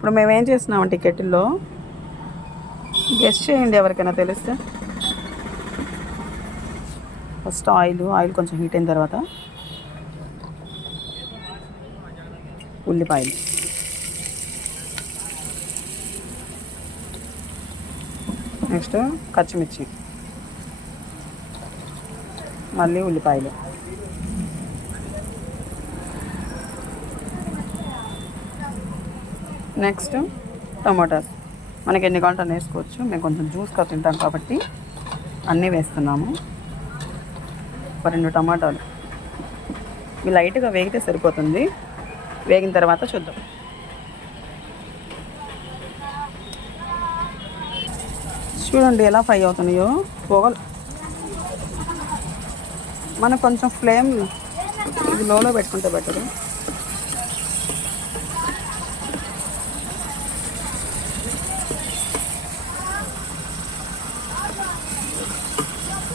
ఇప్పుడు మేమేం చేస్తున్నామంటే కెటిల్లో గెస్ట్ చేయండి ఎవరికైనా తెలిస్తే. ఫస్ట్ ఆయిల్ కొంచెం హీట్ అయిన తర్వాత ఉల్లిపాయలు, నెక్స్ట్ పచ్చిమిర్చి, మళ్ళీ ఉల్లిపాయలు, నెక్స్ట్ టమాటాస్. మనకి ఎన్ని కావాలంటే అన్నీ వేసుకోవచ్చు. మేము కొంచెం జ్యూస్గా తింటాం కాబట్టి అన్నీ వేస్తున్నాము. ఒక 2 టమాటాలు ఇవి లైట్గా వేగితే సరిపోతుంది. వేగిన తర్వాత చూద్దాం. చూడండి ఎలా ఫ్రై అవుతున్నాయో పొగలు. మనం కొంచెం ఫ్లేమ్ ఇది లోలో పెట్టుకుంటే బెటరు.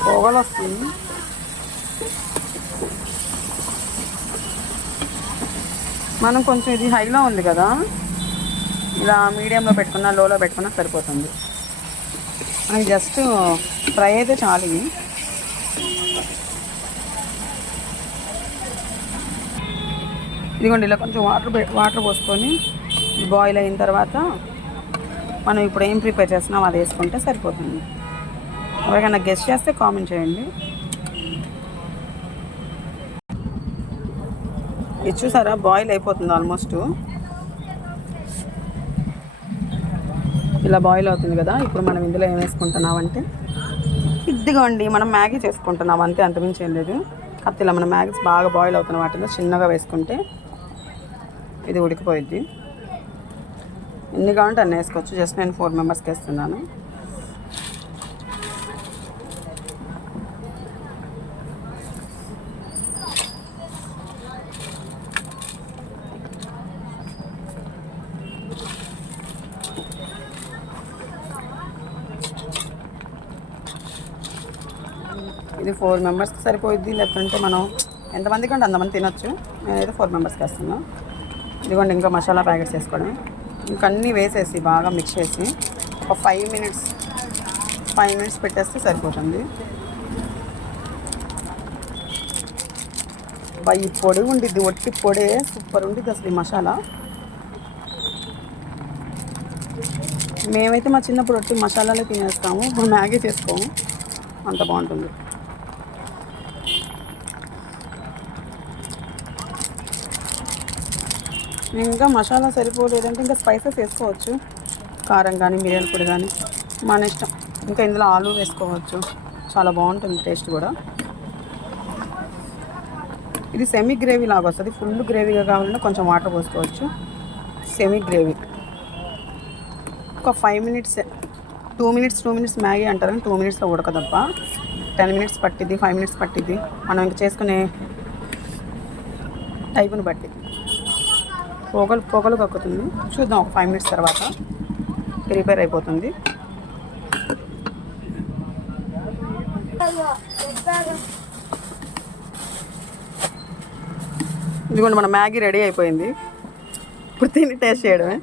పొగలు వస్తుంది. మనం కొంచెం ఇది హైలో ఉంది కదా, ఇలా మీడియంలో పెట్టుకున్నా లోలో పెట్టుకున్నా సరిపోతుంది. మనకి జస్ట్ ఫ్రై అయితే చాలు. ఇవి ఇదిగోండి ఇలా కొంచెం వాటర్ పోసుకొని బాయిల్ అయిన తర్వాత మనం ఇప్పుడు ఏం ప్రిపేర్ చేస్తున్నాం అది వేసుకుంటే సరిపోతుంది. ఎవరికైనా గెస్ట్ చేస్తే కామెంట్ చేయండి. ఇది చూసారా బాయిల్ అయిపోతుంది ఆల్మోస్ట్. ఇలా బాయిల్ అవుతుంది కదా. ఇప్పుడు మనం ఇందులో ఏం వేసుకుంటున్నామంటే ఇదిగోండి మనం మ్యాగీ చేసుకుంటున్నాం అంతే, అంతమించి ఏం లేదు. కాకపోతే ఇలా మనం మ్యాగీస్ బాగా బాయిల్ అవుతున్న వాటిలో చిన్నగా వేసుకుంటే ఇది ఉడికిపోయిద్ది. ఎన్ని కావాలంటే అన్నీ వేసుకోవచ్చు. జస్ట్ నేను 4 మెంబర్స్కి వేస్తున్నాను. ఇది 4 మెంబర్స్కి సరిపోయిద్ది. లేకుంటే మనం ఎంతమందికి అంటే అంతమంది తినొచ్చు. నేనైతే 4 మెంబర్స్కి వేస్తున్నాను. ఇదిగోండి ఇంకా మసాలా ప్యాకెట్స్ వేసుకోవడం. ఇంకా అన్నీ వేసేసి బాగా మిక్స్ చేసి ఒక 5 మినిట్స్ పెట్టేస్తే సరిపోతుంది. ఈ పొడి ఉండిద్ది, ఒట్టి పొడే సూపర్ ఉండిద్ది అసలు ఈ మసాలా. మేమైతే మా చిన్నప్పుడు ఒట్టి మసాలాలే తినేస్తాము. ఇప్పుడు మ్యాగీ చేసుకోము, అంత బాగుంటుంది. ఇంకా మసాలా సరిపోలేదంటే ఇంకా స్పైసెస్ వేసుకోవచ్చు. కారం కానీ మిరియాల పొడి కానీ మన ఇష్టం. ఇంకా ఇందులో ఆలు వేసుకోవచ్చు, చాలా బాగుంటుంది టేస్ట్ కూడా. ఇది సెమీ గ్రేవీ లాగా వస్తుంది. ఫుల్ గ్రేవీగా కావాలంటే కొంచెం వాటర్ పోసుకోవచ్చు. సెమీ గ్రేవీ ఒక 5 మినిట్స్ 2 మినిట్స్ మ్యాగీ అంటారు కానీ 2 మినిట్స్లో ఉడకదప్ప. 10 మినిట్స్ పట్టిద్ది, 5 మినిట్స్ పట్టిద్ది. మనం ఇంకా చేసుకునే టైపుని బట్టి. పొగలు కక్కుతుంది. చూద్దాం ఒక 5 మినిట్స్ తర్వాత ప్రిపేర్ అయిపోతుంది. ఇదిగోండి మన మ్యాగీ రెడీ అయిపోయింది. ఇప్పుడు తిని టేస్ట్ చేయడమే.